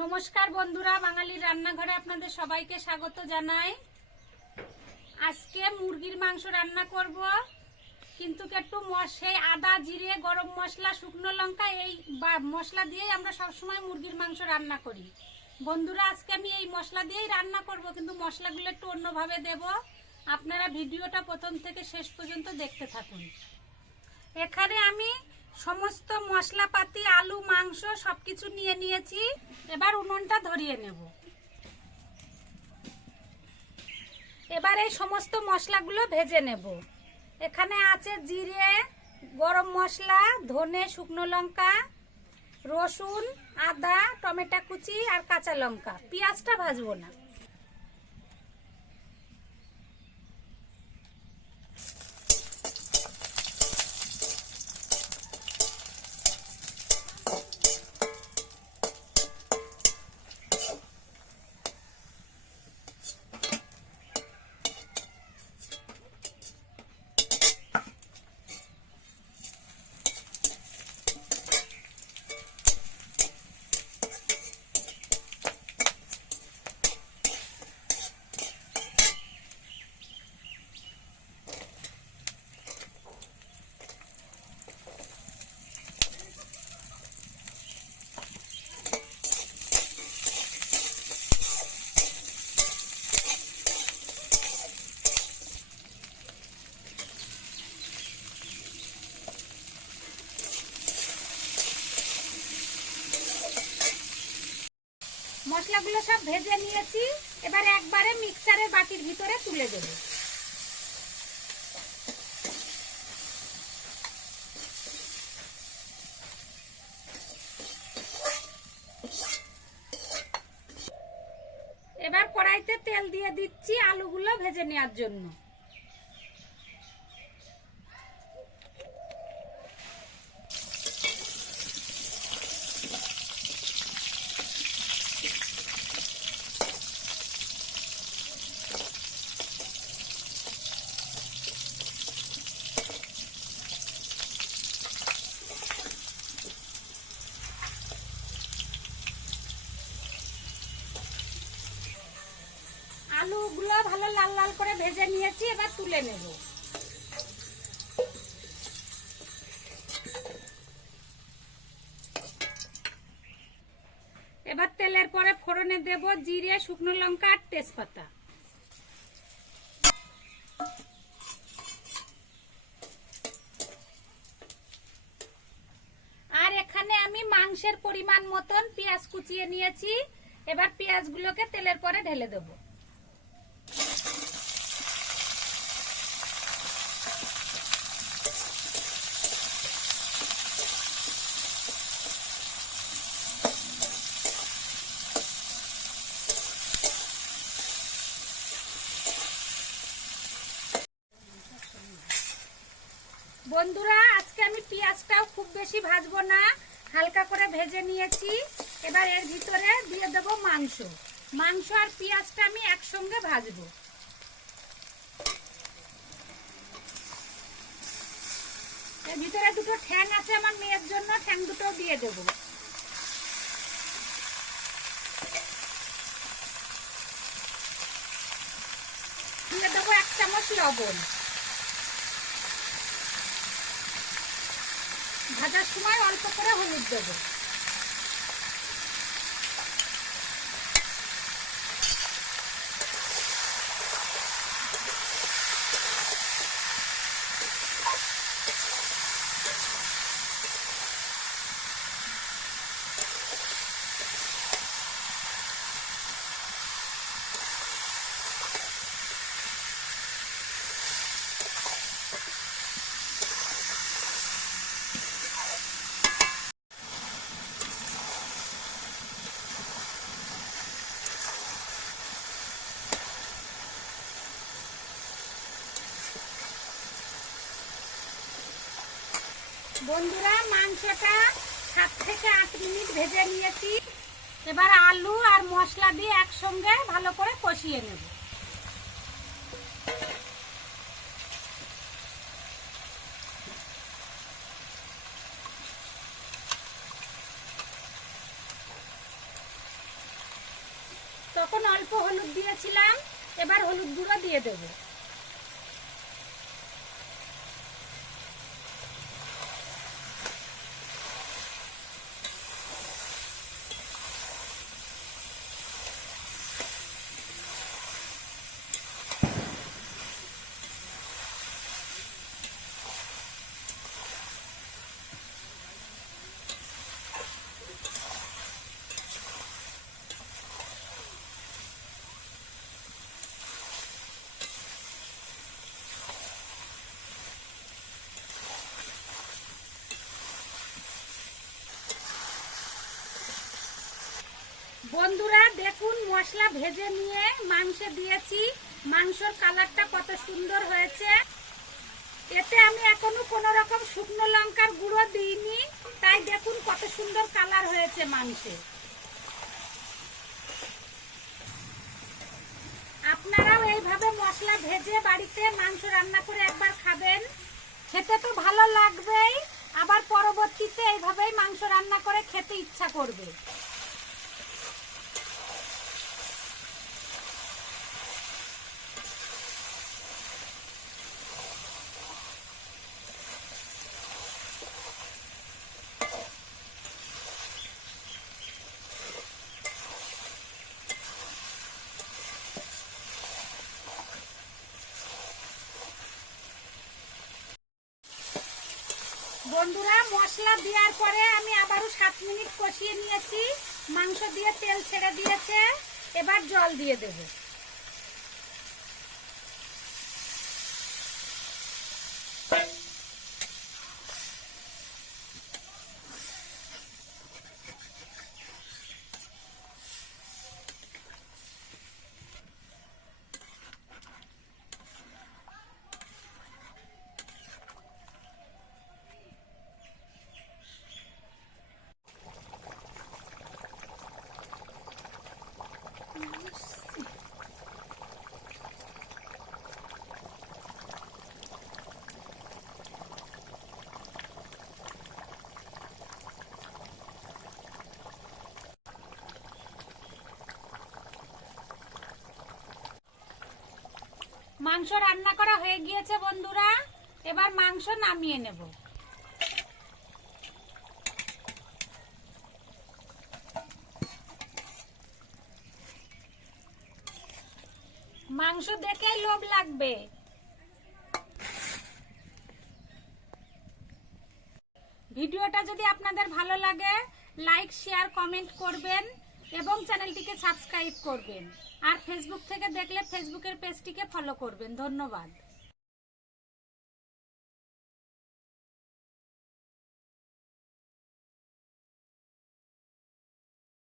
নমস্কার বন্ধুরা, বাঙালির রান্নাঘরে আপনাদের সবাইকে স্বাগত জানাই। আজকে মুরগির মাংস রান্না করব, কিন্তু একটু সেই আদা, জিরে, গরম মশলা, শুকনো লঙ্কা এই মশলা দিয়েই আমরা সবসময় মুরগির মাংস রান্না করি। বন্ধুরা, আজকে আমি এই মশলা দিয়েই রান্না করব, কিন্তু মশলাগুলো একটু অন্যভাবে দেব। আপনারা ভিডিওটা প্রথম থেকে শেষ পর্যন্ত দেখতে থাকুন। এখানে আমি সমস্ত মশলাপাতি, আলু, মাংস সবকিছু নিয়ে নিয়েছি। এবার উনুনটা ধরিয়ে নেব। এবার এই সমস্ত মশলাগুলো ভেজে নেব। এখানে আছে জিরে, গরম মশলা, ধনে, শুকনো লঙ্কা, রসুন, আদা, টমেটো কুচি আর কাঁচা লঙ্কা। পেঁয়াজটা ভাজবো না। মশলাগুলো সব ভেজে নিয়েছি। এবার একবারে মিক্সারের বাটির ভিতরে তুলে দেব। এবার কড়াইতে তেল দিয়ে দিচ্ছি আলুগুলো ভেজে নেওয়ার জন্য। আলুগুলো ভালো লাল লাল করে ভেজে নিয়েছি, এবার তুলে নেব। এবার তেলের পরে ফোড়নে দেব জিরে, শুকনো লঙ্কা আর তেজপাতা। আর এখানে আমি মাংসের পরিমাণ মতন পেঁয়াজ কুচিয়ে নিয়েছি। এবার পেঁয়াজগুলোকে তেলের পরে ঢেলে দেব। বন্ধুরা, আজকে আমি পেঁয়াজটাও খুব বেশি ভাজবো না, হালকা করে ভেজে নিয়েছি। এবার এর ভিতরে দিয়ে দেব মাংস। মাংস আর পেঁয়াজটা আমি একসঙ্গে ভাজবো। এর ভিতরে দুটো ঠ্যাং আছে আমার মেয়ের জন্য, ঠ্যাং দুটো দিয়ে দেব। দিয়ে দেবো 1 চামচ লবণ। ভাজার সময় অল্প করে হলুদ দেব। বন্ধুরা, মাংসটা 7 থেকে 8 মিনিট ভেজে নিয়েছি। এবার আলু আর মশলা দিয়ে একসঙ্গে ভালো করে কষিয়ে নেব। তখন অল্প হলুদ দিয়েছিলাম, এবার হলুদ গুঁড়ো দিয়ে দেবো। বন্ধুরা দেখুন, মশলা ভেজে নিয়ে মাংসে দিয়েছি, মাংসের কালারটা কত সুন্দর হয়েছে। এতে আমি এখনো কোনো রকম শুকনো লঙ্কার গুঁড়ো দিইনি, তাই দেখুন কত সুন্দর কালার হয়েছে মাংসে। আপনারাও এইভাবে মশলা ভেজে বাড়িতে মাংস রান্না করে একবার খাবেন, খেতে তো ভালো লাগবেই, আবার পরবর্তীতে এইভাবেই মাংস রান্না করে খেতে ইচ্ছা করবে। বন্ধুরা মশলা দেওয়ার পরে আমি আবারও 7 মিনিট কষিয়ে নিয়েছি, মাংস দিয়ে তেল ছেড়ে দিয়েছে, এবার জল দিয়ে দেব। মাংস রান্না করা হয়ে গিয়েছে বন্ধুরা, এবার মাংস নামিয়ে নেব। মাংস দেখেই লোভ লাগবে। ভিডিওটা যদি আপনাদের ভালো লাগে লাইক শেয়ার কমেন্ট করবেন এবং চ্যানেলটিকে সাবস্ক্রাইব করবেন, আর ফেসবুক থেকে দেখলে ফেসবুকের পেজটিকে ফলো করবেন। ধন্যবাদ।